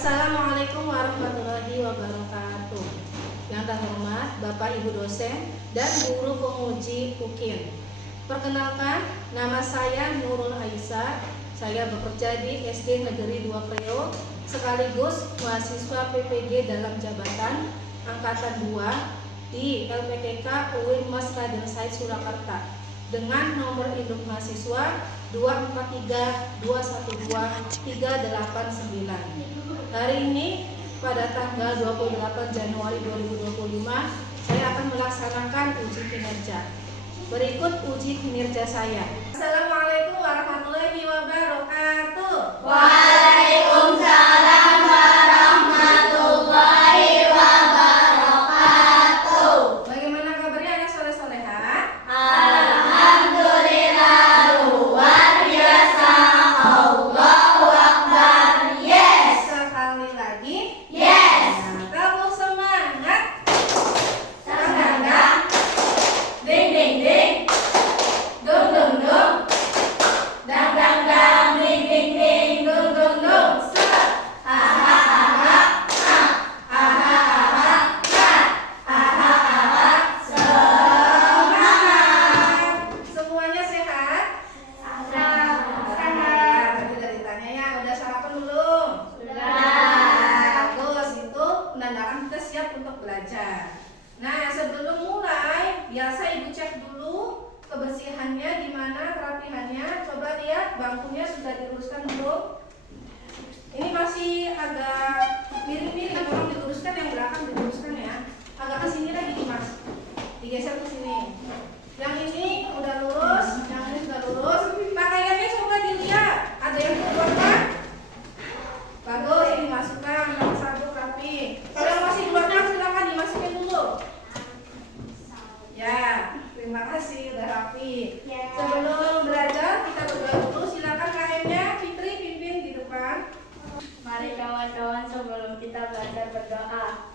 Assalamualaikum warahmatullahi wabarakatuh. Yang terhormat Bapak Ibu dosen dan guru penguji UKIN. Perkenalkan, nama saya Nurul Aisyah. Saya bekerja di SD Negeri 2 Priok, sekaligus mahasiswa PPG dalam jabatan Angkatan 2 di LPTK UIN Mas Raden Said Surakarta dengan nomor induk mahasiswa 243212389. Hari ini pada tanggal 28 Januari 2025 saya akan melaksanakan uji kinerja. Berikut uji kinerja saya. Assalamualaikum warahmatullahi wabarakatuh. Waalaikumsalam warahmatullahi wabarakatuh. Bagaimana kabarnya anak soleh-soleha? Alhamdulillah, luar biasa. Allahu Akbar. Yes. Sekali lagi. Yes. Nah, tepuk semangat. Tang-tang-tang. Ding ding ding. Dung dung dung. Dang dang dang. Ding ding ding. Dung dung dung. Semuanya sehat? Sehat. Tadi udah ditanya ya, udah sarapan belum? Bagus, itu menandakan kita siap untuk belajar. Nah, sebelum mulai, biasa Ibu cek dulu kebersihannya di mana, kerapihannya. Coba lihat bangkunya sudah diluruskan belum? Ini masih agak miring-miring, tolong diluruskan, yang belakang diluruskan ya. Agak ke sini lagi nih, Mas. Digeser ke sini. Yang ini udah lurus, yang ini sudah lurus. Pakaiannya coba dilihat. Ada yang keluar kan? Bagus, dimasukkan, nomor 1 rapi. Kalau yang masih keluarnya silakan dimasukin dulu. Ya, terima kasih udah rapi. Sebelum belajar kita berdoa dulu. Silakan KM-nya Fitri pimpin di depan. Mari kawan-kawan sebelum kita belajar berdoa.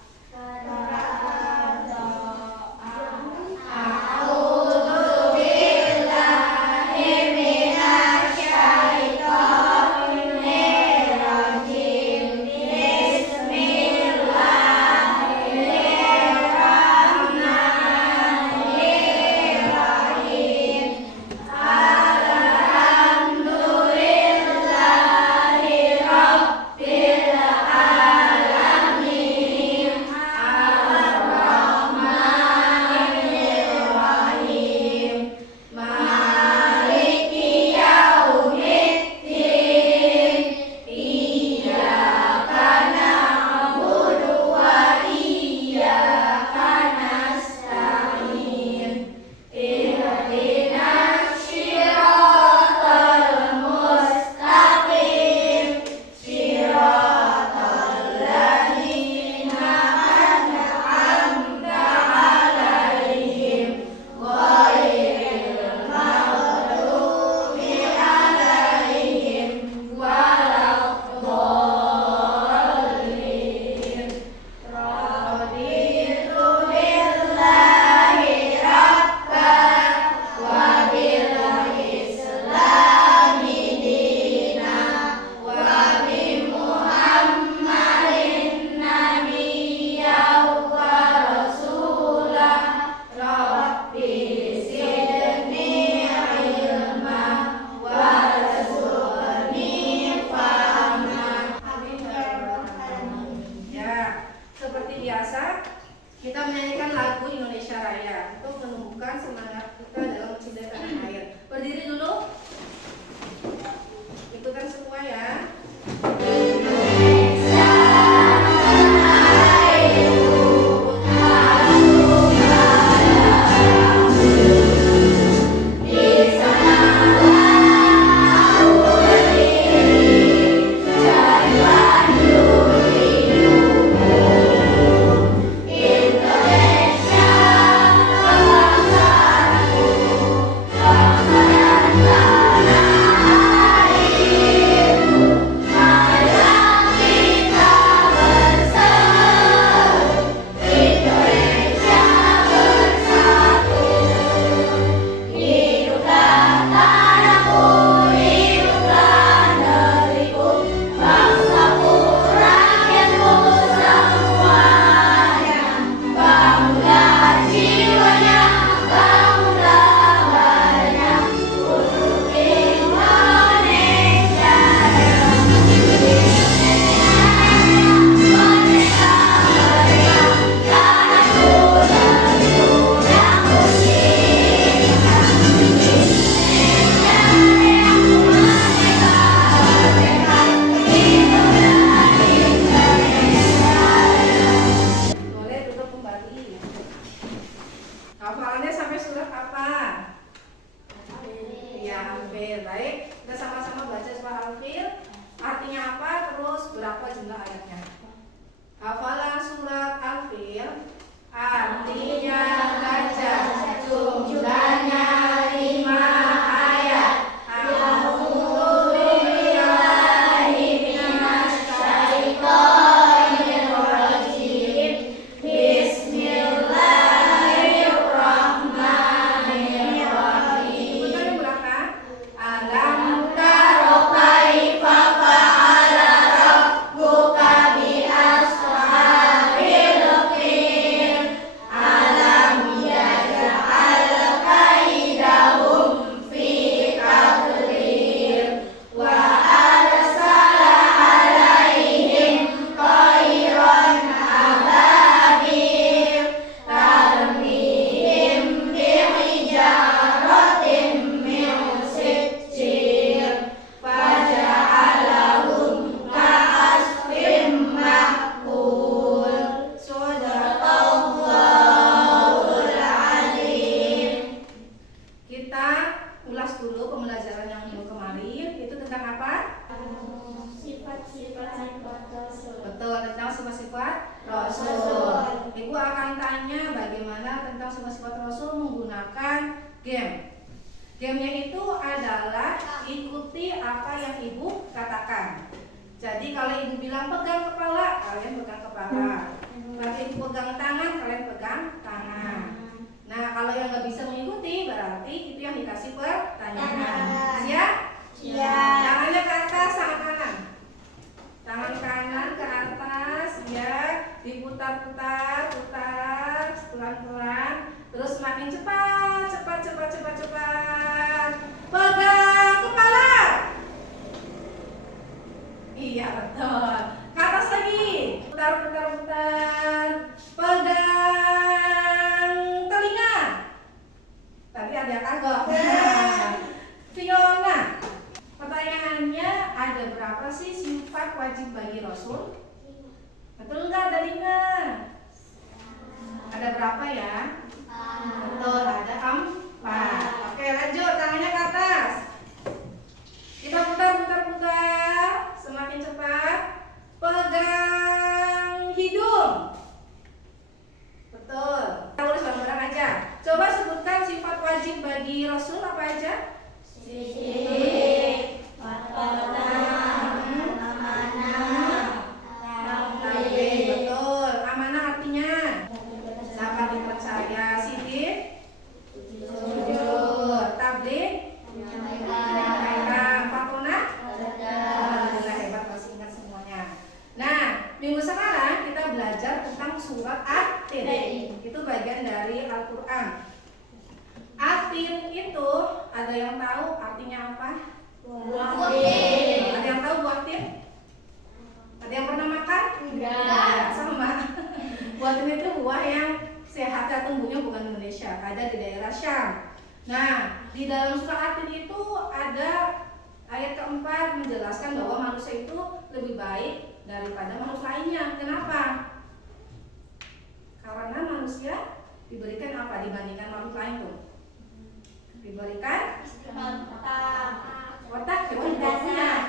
ayatnya. Hafalah surat Al-Fil. Artinya gajah, jumlahnya 5 ayat. A'udzubillahi minasyaitonirrajim. Bismillahirrahmanirrahim. Putar yang belakang. Alam taro kaifa fa'ala rabbuka bi ashabil fil. Alam yaj'al kaidahum fi tadlil. Wa arsala alaihim tayran ababil. Tarmihim bihijaratin min sijil. Faja'alahum ka'asfin ma'kul. Shadaqallahul azim. Kita ulas dulu pembelajaran yang minggu kemarin. Itu tentang apa? Betul, tentang sifat-sifat Rasul. Ibu akan tanya bagaimana tentang sifat-sifat Rasul menggunakan game. Gamenya itu adalah ikuti apa yang ibu katakan. Jadi kalau ibu bilang pegang kepala, kalian pegang kepala. Kalau ibu pegang tangan, kalian pegang tangan. Nah, kalau yang nggak bisa mengikuti, berarti itu yang dikasih pertanyaan. Siap? Siap. Tangannya ke atas, tangan kanan. Tangan kanan ke atas, ya. Diputar-putar, putar, pelan-pelan. Terus makin cepat. Pegang kepala. Iya, betul. Ke atas lagi. Putar. Pegang telinga. Tadi ada yang kagok. Fiona, pertanyaannya ada berapa sih sifat wajib bagi Rasul? Betul nggak ada 5? Ada berapa ya? Betul, ada 4. Oke, lanjut, tangannya ke atas. Kita putar. Semakin cepat. Pegang hidung. Betul. Kita tulis bareng-bareng aja. Coba sebutkan sifat wajib bagi Rasul apa aja? Betul. Amanah artinya dapat dipercaya. Sidik, jujur. Tabligh, menyampaikan. Fatona, alhamdulillah hebat, masih ingat semuanya. Nah, minggu sekarang kita belajar tentang surat At-Tin. Itu bagian dari Al-Quran. At-Tin itu ada yang tahu artinya apa? Buah. Ada yang tahu buah tin? Ada yang pernah makan? Enggak. Sama. Buah tin itu buah yang sehat, tumbuhnya bukan Indonesia, ada di daerah Syam. Nah, di dalam surah At-Tin itu ada ayat keempat menjelaskan bahwa manusia itu lebih baik daripada makhluk lainnya. Kenapa? Karena manusia diberikan apa dibandingkan makhluk lain tuh? Diberikan otak, kecerdasan.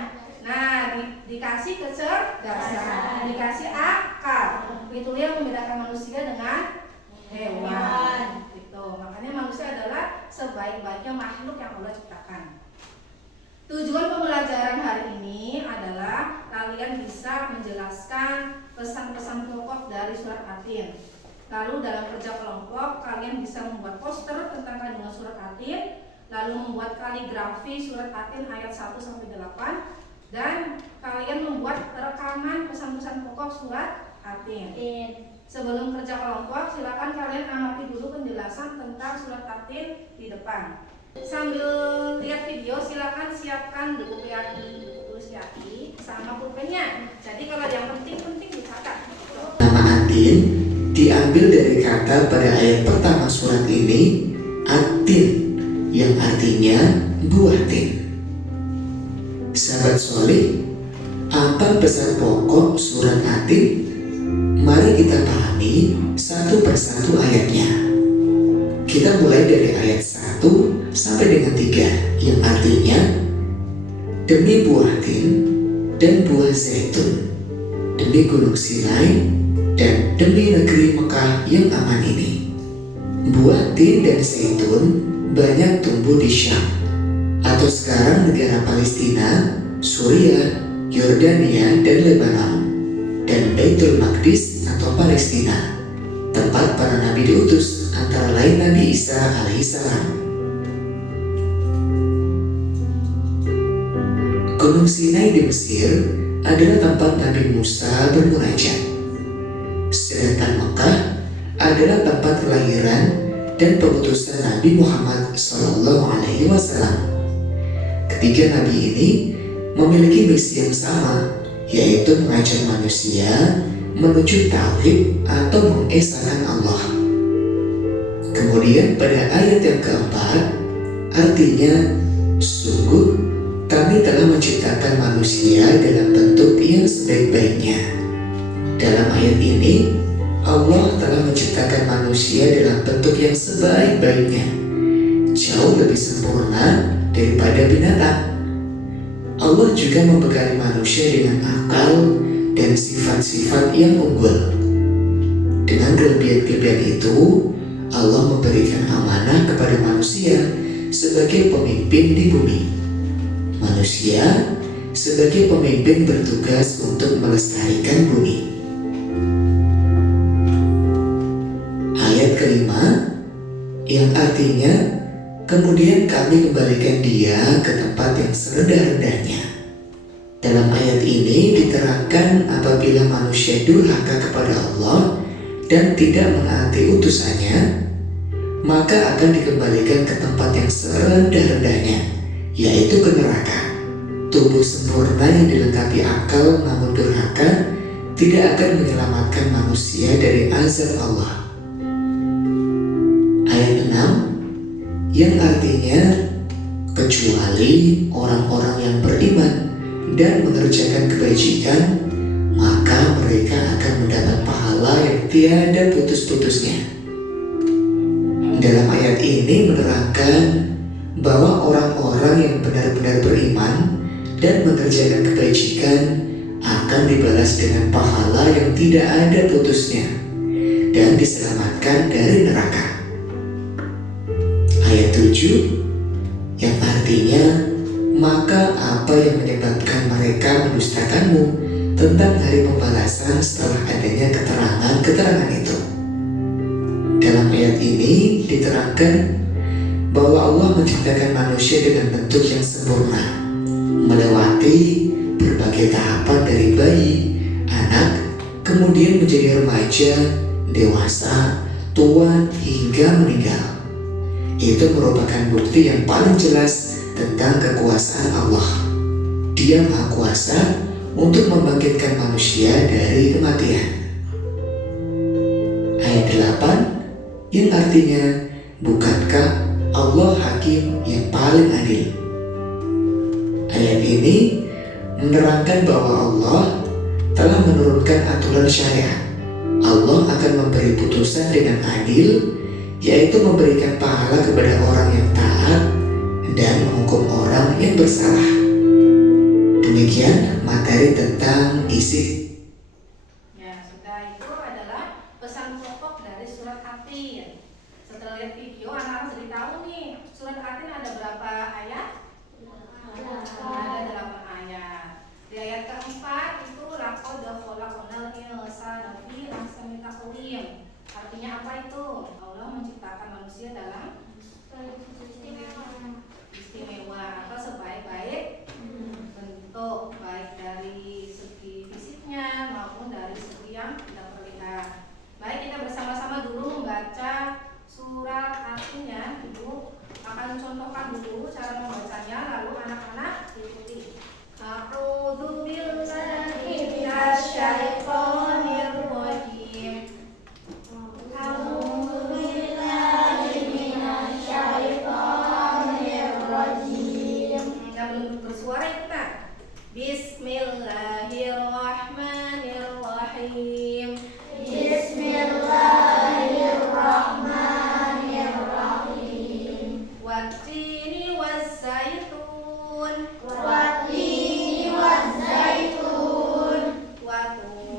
Nah, dikasih kecerdasan, dikasih akal. Itu yang membedakan manusia dengan hewan. Gitu. Makanya manusia adalah sebaik-baiknya makhluk yang Allah ciptakan. Tujuan pembelajaran hari ini adalah kalian bisa menjelaskan pesan-pesan pokok dari surat At-Tin. Lalu dalam kerja kelompok kalian bisa membuat poster tentang kandungan surat At-Tin, lalu membuat kaligrafi surat At-Tin ayat 1 sampai 8, dan kalian membuat rekaman pesan-pesan pokok surat At-Tin. Sebelum kerja kelompok, silakan kalian amati dulu penjelasan tentang surat At-Tin di depan. Sambil lihat video, silakan siapkan buku tulis Yaki sama pulpennya. Jadi kalau yang penting-penting dicatat. Nama At-Tin diambil dari kata pada ayat pertama surat ini, At-Tin, yang artinya buah tin. Sahabat soleh, apa pesan pokok surat At-Tin? Mari kita pahami satu persatu ayatnya. Kita mulai dari ayat 1 sampai dengan 3, yang artinya demi buah tin dan buah zaitun, demi Gunung Sinai, dan demi negeri Mekah yang aman ini. Buah tin dan zaitun banyak tumbuh di Syam, atau sekarang negara Palestina, Suriah, Yordania, dan Lebanon, dan Baitul Maqdis atau Palestina, tempat para nabi diutus, antara lain Nabi Isa alaihissalam. Gunung Sinai di Mesir adalah tempat Nabi Musa bermunajat. Sedangkan Mekah adalah tempat kelahiran dan pengutusan Nabi Muhammad SAW. Ketiga nabi ini memiliki misi yang sama, yaitu mengajak manusia menuju tauhid atau mengesahkan Allah. Kemudian pada ayat yang keempat, artinya sungguh kami telah menciptakan manusia dalam bentuk yang sebaik-baiknya. Dalam ayat ini, Allah telah menciptakan manusia dalam bentuk yang sebaik-baiknya, jauh lebih sempurna daripada binatang. Allah juga membekali manusia dengan akal dan sifat-sifat yang unggul. Dengan kelebihan-kelebihan itu, Allah memberikan amanah kepada manusia sebagai pemimpin di bumi. Manusia sebagai pemimpin bertugas untuk melestarikan bumi. Ayat kelima, yang artinya kemudian kami kembalikan dia ke tempat yang serendah-rendahnya. Dalam ayat ini diterangkan apabila manusia durhaka kepada Allah dan tidak menaati utusannya, maka akan dikembalikan ke tempat yang serendah-rendahnya, yaitu ke neraka. Tubuh sempurna yang dilengkapi akal namun durhaka tidak akan menyelamatkan manusia dari azab Allah. Ayat 6, yang artinya kecuali orang-orang yang beriman dan mengerjakan kebajikan, maka mereka akan mendapat pahala yang tiada putus-putusnya. Dalam ayat ini menerangkan bahwa orang-orang yang benar-benar beriman dan mengerjakan kebajikan akan dibalas dengan pahala yang tidak ada putusnya dan diselamatkan dari neraka. Ayat 7, yang artinya maka apa yang menyebabkan mereka mendustakanmu tentang hari pembalasan setelah adanya keterangan-keterangan itu. Dalam ayat ini diterangkan bahwa Allah menciptakan manusia dengan bentuk yang sempurna, melewati berbagai tahapan dari bayi, anak, kemudian menjadi remaja, dewasa, tua, hingga meninggal. Itu merupakan bukti yang paling jelas tentang kekuasaan Allah. Dia Maha Kuasa untuk membangkitkan manusia dari kematian. Ayat 8, yang artinya bukankah Allah Hakim yang paling adil? Ayat ini menerangkan bahwa Allah telah menurunkan aturan syariat. Allah akan memberi putusan dengan adil, yaitu memberikan pahala kepada orang yang taat dan menghukum orang yang bersalah. Demikian materi tentang isi. Ya, sudah itu adalah pesan pokok dari surat Atin. Setelah lihat video, anak-anak jadi tahu nih, surat Atin ada berapa ayat? Ada 8 ayat. Di ayat keempat itu laqad khalaqnal insana fi ahsani taqwim. Artinya apa itu? Allah menciptakan manusia dalam istimewa atau sebaik-baik bentuk, baik dari segi fisiknya maupun dari segi yang tidak terlihat. Baik, kita bersama-sama dulu membaca surat Atin-nya. Ibu akan contohkan dulu cara membacanya, lalu anak-anak diikuti. A'udzu billahi minasy syaithanir rajim. A'udzu billahi minasy syaithanir rajim. Enggak belum bersuara kita. Bismillahirrahmanirrahim. Bismillahirrahmanirrahim. Wattini wazzaitun. Wattini wazzaitun. Waturi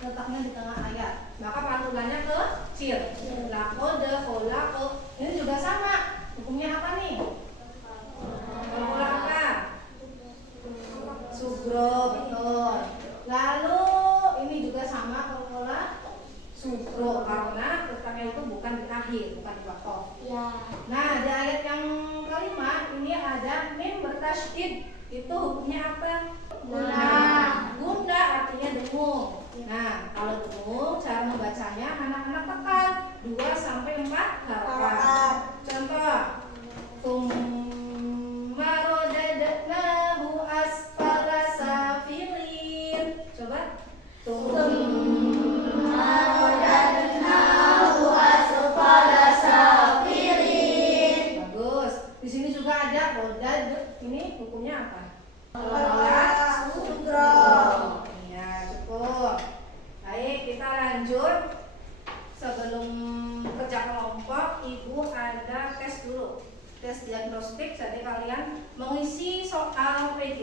letaknya di tengah ayat. Maka pantulannya kecil. Lakode, kola, ini juga sama. Hukumnya apa nih? Kola apa? Sugro, betul. Lalu ini juga sama kola sugro karena letaknya itu bukan di akhir, bukan di wakof. Ya. Nah, di ayat yang kelima ini ada mim bertasydid. Itu hukumnya apa? Gunda artinya dengung. Nah, kalau dengung cara membacanya anak-anak tekan 2 sampai 4 harakat. Contoh, tsumma radadnahu asfala safilin. Coba. Tsumma radadnahu asfala safilin. Bagus. Di sini juga ada rodad. Ini hukumnya apa? Sugro. Iya, cukup. Baik, kita lanjut. Sebelum kerja kelompok, Ibu ada tes dulu. Tes diagnostik, jadi kalian mengisi soal PD,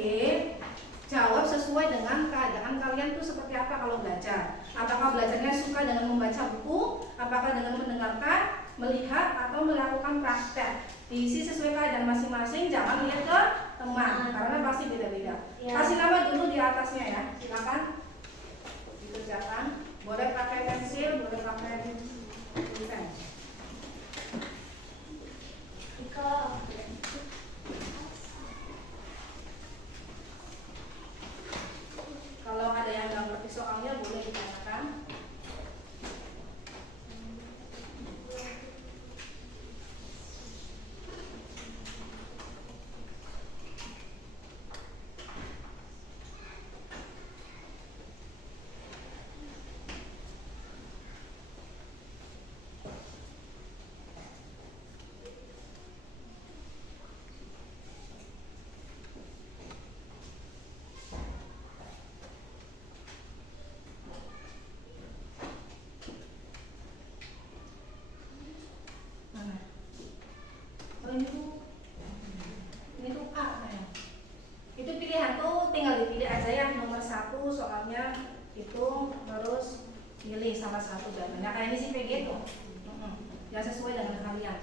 jawab sesuai dengan keadaan kalian tuh seperti apa kalau belajar. Apakah belajarnya suka dengan membaca buku, apakah dengan mendengarkan, melihat, atau melakukan praktek. Diisi sesuai keadaan masing-masing, jangan lihat ke teman, karena pasti beda-beda. Ya. Kasih nama dulu di atasnya ya, silakan dikerjakan. Boleh pakai pensil, boleh pakai pulpen. Kalau ada yang nggak ngerti soalnya boleh ditanyakan. Mana? Oh ini tuh A sayang. Itu pilihan tuh tinggal dipilih aja ya, nomor 1 soalnya itu harus pilih sama satu jawabannya. Kayak ini sih PG tuh. Ya sesuai dengan kalian.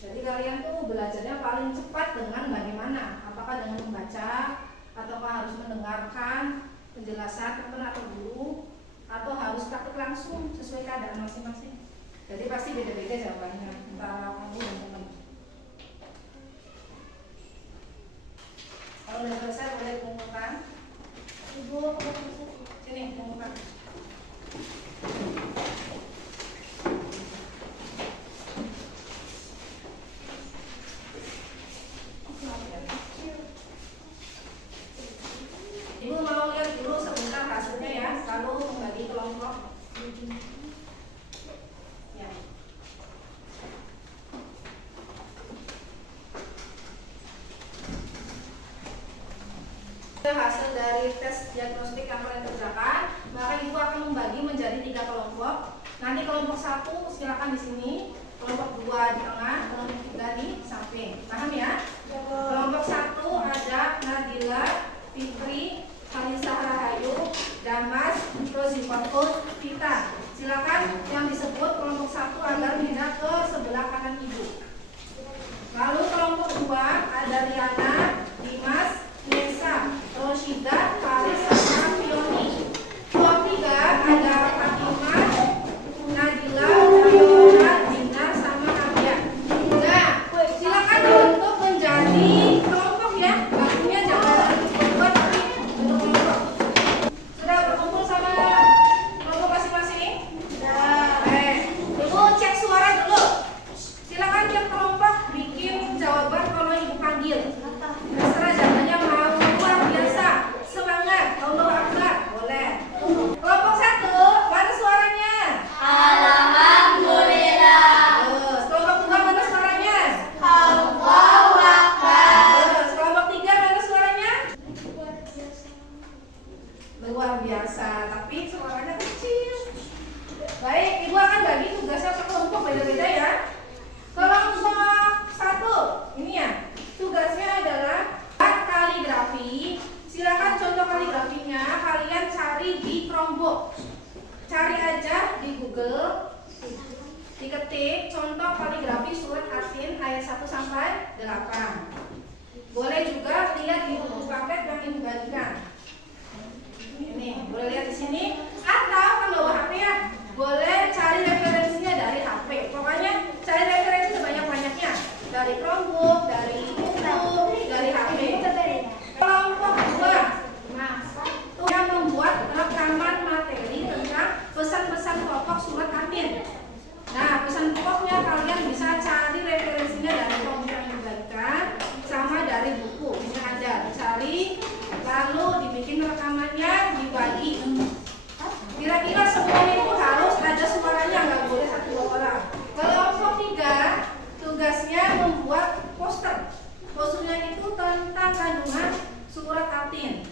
Jadi kalian tuh belajarnya paling cepat dengan bagaimana? Apakah dengan membaca, ataukah harus mendengarkan penjelasan teman atau guru, atau harus praktik langsung sesuai keadaan masing-masing. Jadi pasti beda-beda jawabannya antara kamu dan teman. Kalau udah selesai boleh kumpulkan. Ibu, Sini kumpulkan. Ibu mau lihat dulu sebentar hasilnya ya, lalu membagi kelompok. Ya. Hasil dari tes diagnostik yang kalian kerjakan, maka ibu akan membagi menjadi 3 kelompok. Nanti kelompok 1 silakan di sini, kelompok 2 di tengah, kelompok 3 di samping. Paham ya? Kelompok 1 ada Nadila, Fitri, Kalisa Rahayu, Damas, Rozifatul, Tita. Silakan yang disebut kelompok 1 agar pindah ke sebelah kanan ibu. Lalu kelompok 2 ada Riana, Dimas, Nesa, Roshida, Karis, sama Fioni. Kelompok 3 ada Fatimah, Nadila, Nayona, Dina, sama Nadia. Nah, silakan dibentuk menjadi kelompok ya. Bakunya jangan buat tapi bentuk kelompok. Sudah berkumpul sama kelompok masing-masing? Sudah. Ibu cek suara dulu. Silakan tiap kelompok bikin jawaban kalau ibu panggil. Terserah jawabannya mau luar biasa, semangat, Allah Akbar, boleh. Kelompok 1, mana suaranya? Alhamdulillah. Terus kelompok 2 mana suaranya? Allahu Akbar. Terus kelompok 3 mana suaranya? Luar biasa, tapi suaranya kecil. Baik, ibu akan bagi tugasnya per kelompok beda-beda ya. Kelompok 1, ini ya, tugasnya adalah buat kaligrafi. Chromebook. Cari aja di Google, diketik contoh kaligrafi surat Atin ayat 1 sampai 8. Boleh juga lihat di buku paket yang ibu bagikan. Ini boleh lihat di sini, atau kan bawa HP ya, boleh cari referensinya dari HP. Pokoknya cari referensi sebanyak-banyaknya dari Chromebook, dari buku, dari HP. Kelompok 2 yang membuat rekaman materi tentang pesan-pesan pokok surat Atin. Nah, pesan pokoknya kalian bisa cari referensinya dari kelompok yang dibagikan sama dari buku. Ini ada, dicari, lalu dibikin rekamannya, dibagi. Kira-kira semuanya itu harus ada suaranya, nggak boleh 1-2 orang. Kelompok 3 tugasnya membuat poster. Posternya itu tentang kandungan surat Atin.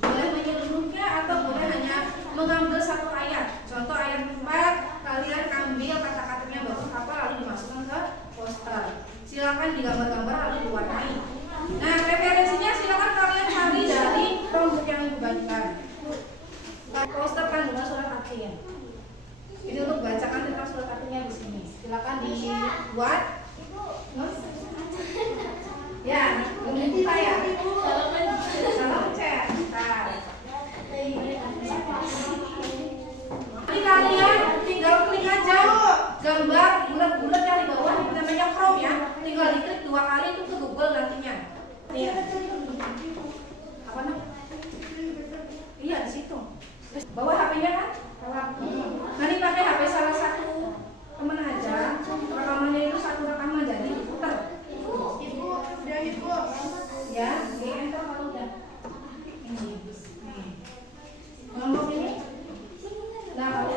Boleh menyeluruhnya atau boleh hanya mengambil 1 ayat. Contoh ayat 4, kalian ambil kata-katanya bagus apa lalu dimasukkan ke poster. Silakan digambar-gambar lalu diwarnai. Nah, referensinya silakan kalian cari dari Chromebook yang dibagikan. Poster kandungan surat Atin. Ini untuk bacakan tentang surat Atinnya di sini. Silakan dibuat. Ya, belum buka ya. Salam chat. Jadi kalian tinggal klik aja gambar bulat-bulat yang di bawah itu namanya Chrome ya. Tinggal diklik 2 kali itu ke Google nantinya. Nih. Apa namanya? Iya di situ. Bawa HP-nya kan? Nanti pakai HP salah satu teman aja. Rekamannya itu 1 rekaman jadi diputar. Ibu, udah ibu. Ya, di enter kalau udah. Ini. Kelompok ini. Nah, kalau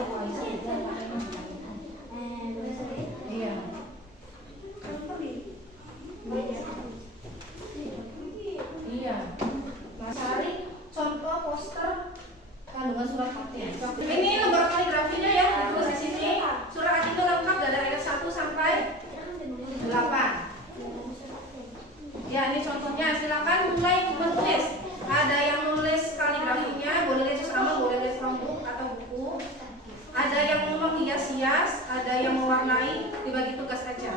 iya. Iya. Nah, cari contoh poster kandungan surat Atin. Ini lembar kaligrafinya ya, terus di sini surat Atin itu lengkap dari ayat 1 sampai 8. Ya, ini contohnya. Silakan mulai menulis. Ada yang nulis kaligrafinya, boleh lihat sama, boleh lihat Chromebook atau buku. Ada yang mau menghias-hias, ada yang mewarnai, dibagi tugas aja.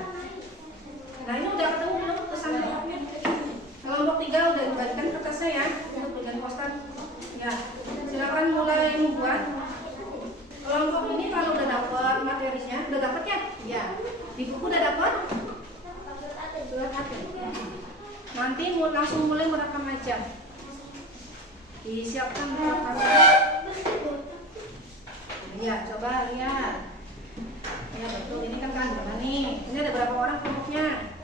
Nah, ini udah ketemu belum pesan pokoknya? Kelompok 3 udah dibagikan kertasnya ya untuk bagian poster. Ya, silakan mulai membuat. Kelompok ini kalau udah dapat materinya, udah dapat ya? Ya. Di buku udah dapat? Surat Atin. Nanti langsung mulai merekam aja. Disiapkan rekamannya. Ya, coba lihat. Ya betul, ini kan kandungan nih. Ini ada berapa orang kelompoknya?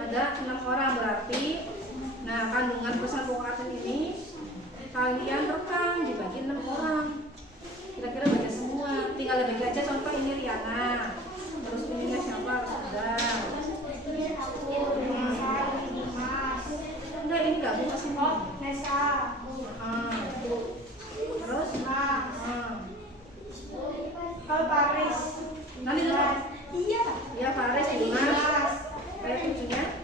Ada 6 orang berarti. Nah, kandungan pesan pokok Atin ini kalian rekam dibagi 6 orang. Kira-kira baca semua. Tinggal bagi aja contoh ini Riana. Terus ininya siapa? Sudah. Enggak, ini enggak buka sini. Nesa. Terus? Kalau Paris. Nanti dulu. Iya. Ya, Faris di mana? Ayat 7-nya?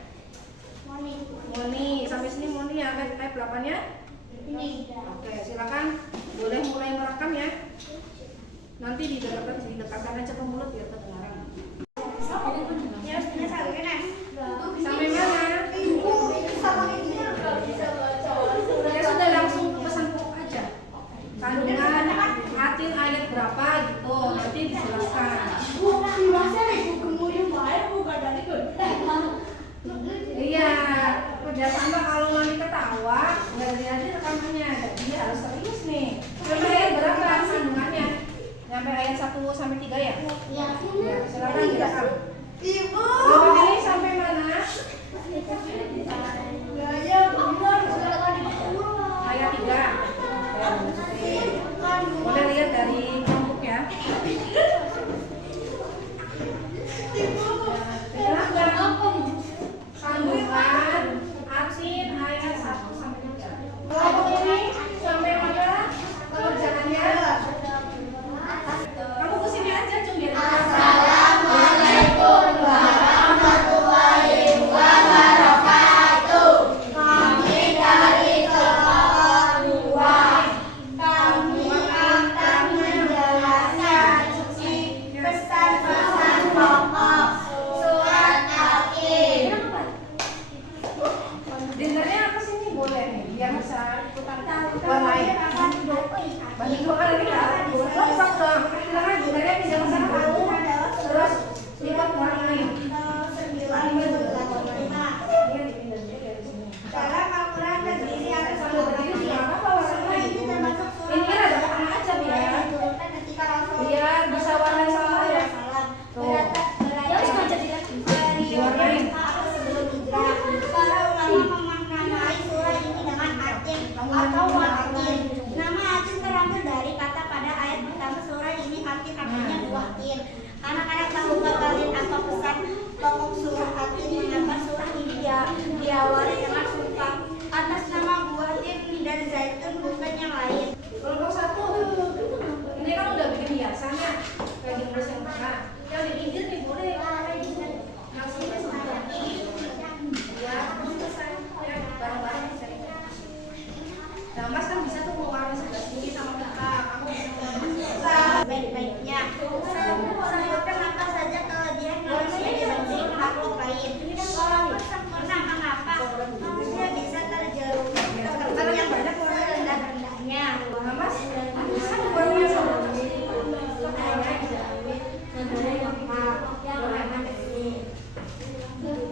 Moni. Sampai sini Moni ya, ayat 8-nya? Ini. Oke, silakan boleh mulai merekam ya. Nanti didekatkan aja ke mulut biar kedengaran. Ya, sampai mana? Sampai mana? Ya sudah langsung pesan pokok aja. Kandungan Atin ayat berapa gitu, nanti dijelaskan. Iya, kerjasama kalau nanti ketawa nggak jadi rekamannya, jadi harus serius nih. Sampai ayat berapa kandungannya? Sampai ayat 1 sampai 3 ya? Ya, Silakan direkam. Ibu. Kelompok ini sampai mana? Ayat 3. Boleh lihat dari kelompok ya. Kandungan Atin ayat 1 sampai 3. Kelompok ini sampai mana pengerjaannya? Kamu kesini aja cum biar. Assalamualaikum warahmatullahi wabarakatuh. Kami Ya bisa ikutan warnai. Banyak doa lagi ya. Sok dong. Silakan sebenarnya bisa ke sana tahu. Terus lihat warnai. Cara kalkulasi berdiri atas Sambil berdiri juga apa warnai. Ini kan ada warna aja biar biar bisa warna sama ya. Tuh. Diwarnain. Para ulama memaknai surah ini dengan atin atau watin. Nama atin terambil dari kata pada ayat pertama surah ini atin artinya watin. Anak-anak tahukah kalian atau pesan pokok surah atin mengapa surah ini diawali dengan sumpah atas nama buah tin dan zaitun bukan yang lain. Kelompok 1. Ini kan udah bikin hiasannya kayak dinulis yang tengah. Yang di pinggir nih boleh. Yang sini sudah. Ya, selesai. Ya, bareng-bareng saya. Nah, Mas kan bisa tuh mewarnai sebelah sini sama kita. Aku bisa mewarnai. Baik-baiknya sebutkan apa saja kelebihan manusia dibanding makhluk lain. Walaupun sempurna, mengapa manusia bisa terjerumus ke tempat yang serendah-rendahnya? Nah, Mas, bisa mewarnai sama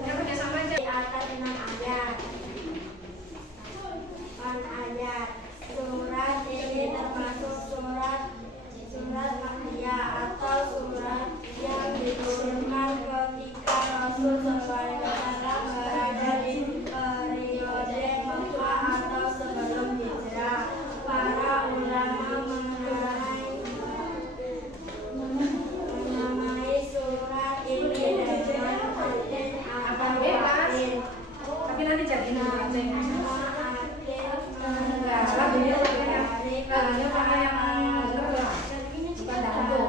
ya kerjasama aja. Di atas 6 ayat. 8 ayat. Surat ini termasuk surat Makkiyah atau surat yang diturunkan ketika Rasul SAW berada di periode Mekah atau sebelum hijrah. Para ulama menamai surat ini dengan atin Apa atau bebas? watin. Tapi nanti jadi nama aja yang bisa. Enggak, salah beda ya. Kalau mana yang bener lah. Bukan dahulu.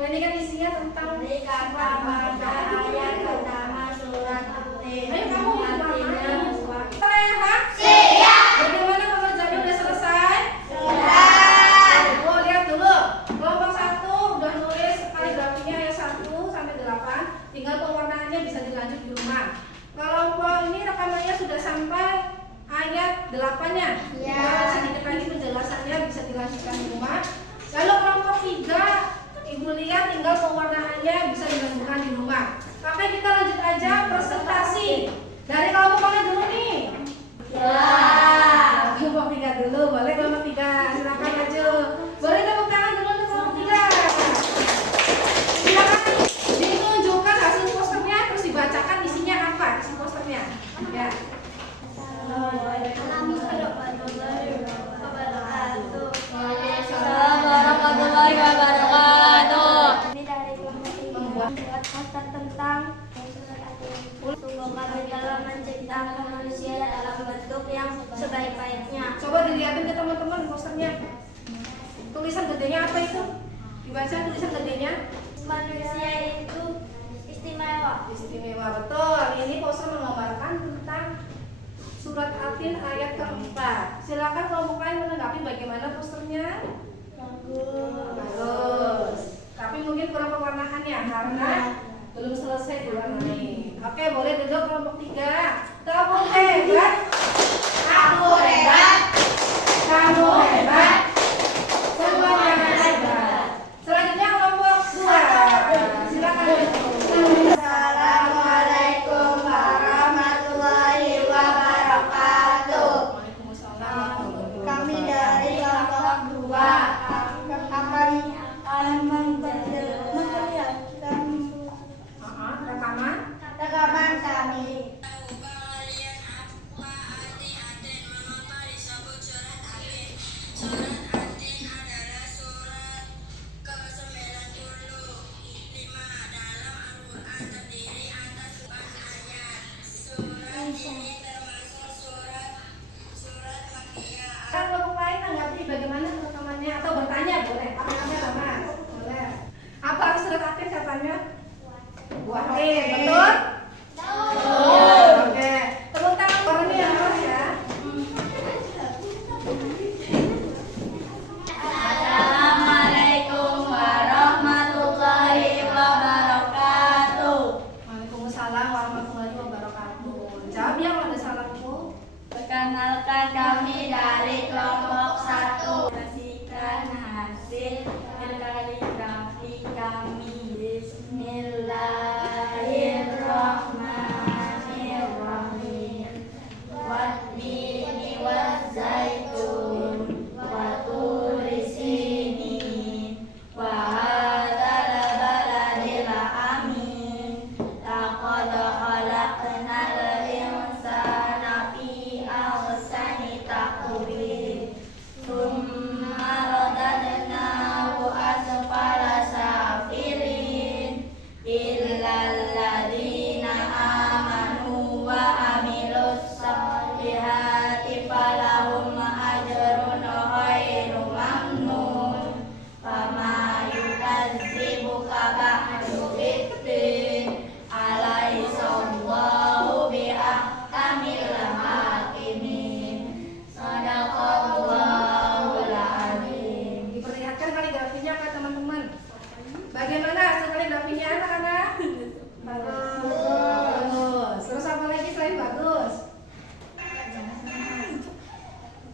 Nah, ini kan isinya tentang Kata pada ayat pertama surat Atin. ayo kamu Artinya Rehat? Siap. Bagaimana pengerjaannya udah selesai? Sudah. Oh, lihat dulu. Kelompok 1 udah nulis kaligrafinya ya 1 sampai 8. Tinggal pewarnaannya bisa dilanjut di rumah. Kelompok ini rekamannya sudah sampai ayat 8-nya. Ya. Sedikit lagi penjelasannya bisa dilanjutkan di rumah. Lalu kelompok 3 Ibu lihat tinggal pewarnaannya bisa dilanjutkan di rumah. Oke, kita lanjut aja presentasi. Dari kelompok mana dulu nih? Ya. Kelompok 3 dulu, boleh kelompok 3. Silakan maju. Boleh tepuk tangan dulu untuk kelompok 3. Silakan ditunjukkan hasil posternya terus dibacakan isinya apa isi posternya. Ya. Warahmatullahi wabarakatuh. Ini dari kelompok ini membuat poster tentang sungguh kami telah menciptakan manusia dalam bentuk yang sebaik-baiknya. Coba dilihatin ke teman-teman posternya. Tulisan gedenya apa itu? Dibaca tulisan gedenya. Manusia itu istimewa. Istimewa, betul. Ini poster menggambarkan tentang surat Atin ayat keempat. Silakan kelompok lain menanggapi bagaimana posternya. Bagus. Tapi mungkin kurang pewarnaannya karena belum selesai diwarnai. Oke, boleh duduk kelompok 3. Kamu hebat. Aku hebat. Kamu hebat. Semuanya hebat. Selanjutnya kelompok 2. Silakan. Assalamualaikum warahmatullahi wabarakatuh. Waalaikumsalam. Kami dari kelompok 2 akan memperlihatkan Rekaman. rekaman kami. Hasilkan kami dari kelompok 1. Bersihkan hasil kaligrafi kami. Bismillahirrahmanirrahim. Wattini wazzaitun wa turi sinin wa hadzal baladil amin. Laqad khalaqnal insana fi ahsani taqwim. Tsumma radadnahu asfala safilin. Illal ladzina amanu wa amilus solihati falahum ajrun ghairu mamnun. Fama yukadzibuka ba'du biddin. Alaihissallahu biahkamil hakimin. Shadaqallahul azim. Diperlihatkan kaligrafinya ke teman-teman. Bagaimana hasil kaligrafinya anak-anak? Bagus. Terus apa lagi selain bagus?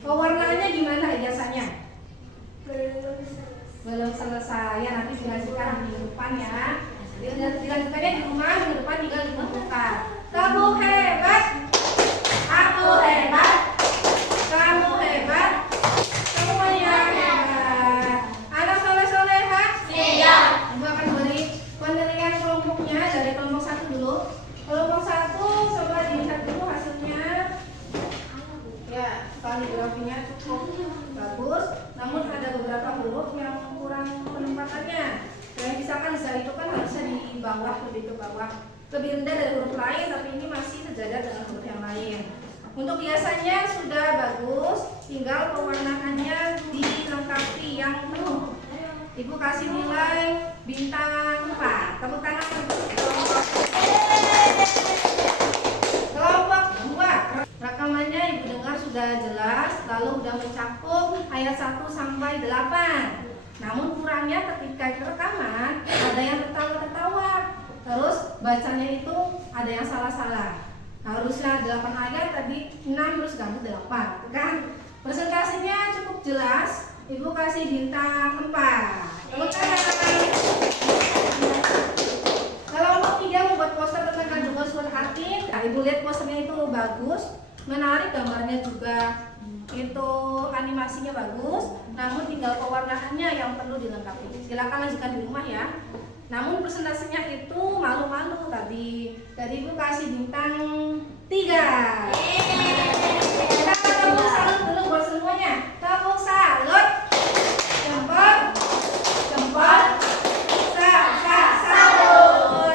Pewarnaannya gimana ijazahnya? Belum selesai ya, nanti dilanjutkan minggu depan ya. Dilanjutkannya di rumah, minggu depan tinggal dibuka. Kamu hebat, aku hebat, kamu hebat, semuanya hebat. Anak soleh-soleha? Siap. Ibu akan beri penilaian kelompoknya dari kelompok 1 dulu. Kelompok 1 coba dilihat dulu hasilnya. Ya, kaligrafinya cukup bagus, namun ada beberapa huruf yang kurang penempatannya. Yang misalkan Z itu kan harusnya di bawah, lebih ke bawah, lebih rendah dari huruf lain, tapi ini masih sejajar dengan huruf yang lain. Untuk hiasannya sudah bagus, tinggal pewarnaannya dilengkapi yang penuh. Ibu kasih nilai bintang 4. Tepuk tangan untuk kelompok 2. Rekamannya ibu dengar sudah jelas, lalu sudah mencakup ayat 1 sampai 8. Namun kurangnya ketika rekaman ada yang tertawa-tertawa, terus bacanya itu ada yang salah-salah. Harusnya 8 ayat, tadi 6 terus ganti 8, kan? Presentasinya cukup jelas. Ibu kasih bintang 4. Tepuk tangan. Kelompok 3 membuat poster tentang kandungan surat hati. Nah, ibu lihat posternya itu bagus, menarik, gambarnya juga itu animasinya bagus, namun tinggal pewarnaannya yang perlu dilengkapi. Silakan lanjutkan di rumah ya. Namun presentasinya itu malu-malu tadi. Jadi ibu kasih bintang 3. Kita tepuk salut dulu buat semuanya. Tepuk salut. Jempol, jempol, salut.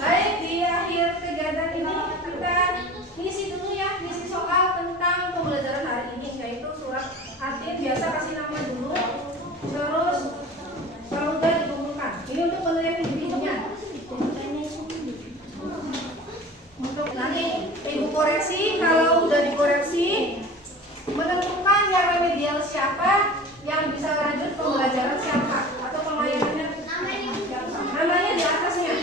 Baik, di akhir kegiatan ini kita ngisi dulu ya, ngisi soal tentang pembelajaran hari ini, yaitu surat Atin. Biasa kasih nama dulu, terus kalau udah dikumpulkan. Ini untuk penilaian individunya. Untuk nanti ibu koreksi, kalau udah dikoreksi, menentukan yang remedial siapa, yang bisa lanjut pembelajaran siapa, atau pelayanannya namanya di atasnya.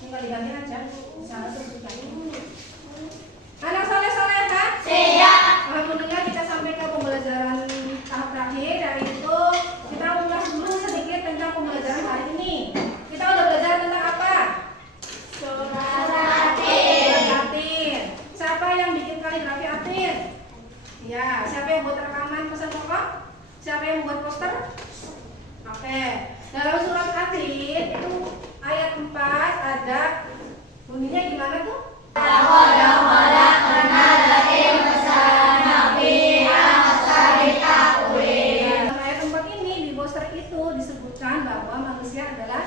Tinggal diganti aja. Misalnya sebutkan. Anak soleh-soleha? Siap. Alhamdulillah kita sampai ke pembelajaran tahap terakhir, yaitu kita ulas dulu sedikit tentang pembelajaran hari ini. Kita udah belajar tentang apa? Surat Atin. Atin. Siapa yang bikin kaligrafi Atin? Ya, siapa yang buat rekaman pesan pokok? Siapa yang buat poster? Oke. Dalam surat Atin itu ayat 4 ada bunyinya gimana tuh? Ayat 4 ini di poster itu disebutkan bahwa manusia adalah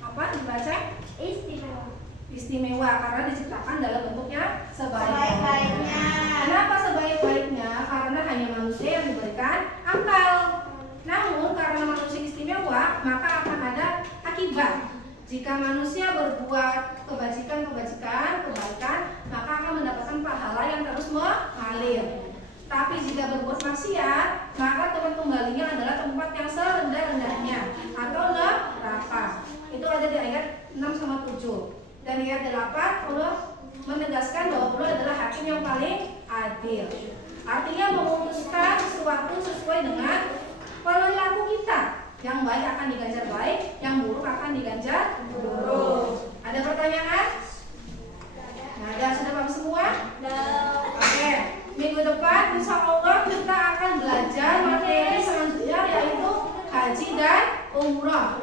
apa? Dibaca Istimewa. istimewa karena diciptakan dalam bentuknya sebaik-baiknya. akibat. Jika manusia berbuat kebaikan, maka akan mendapatkan pahala yang terus mengalir. Tapi jika berbuat maksiat, maka tempat kembalinya adalah tempat yang serendah-rendahnya atau neraka. Itu ada di ayat 6 sama 7. Dan ayat 8 Allah menegaskan bahwa Allah adalah hakim yang paling adil. Artinya memutuskan sesuatu sesuai dengan perilaku kita. Yang baik akan diganjar baik, yang buruk akan diganjar buruk. Ada pertanyaan? Nah, ada, sudah paham semua? Oke, minggu depan insya Allah kita akan belajar materi selanjutnya, yaitu haji dan umroh.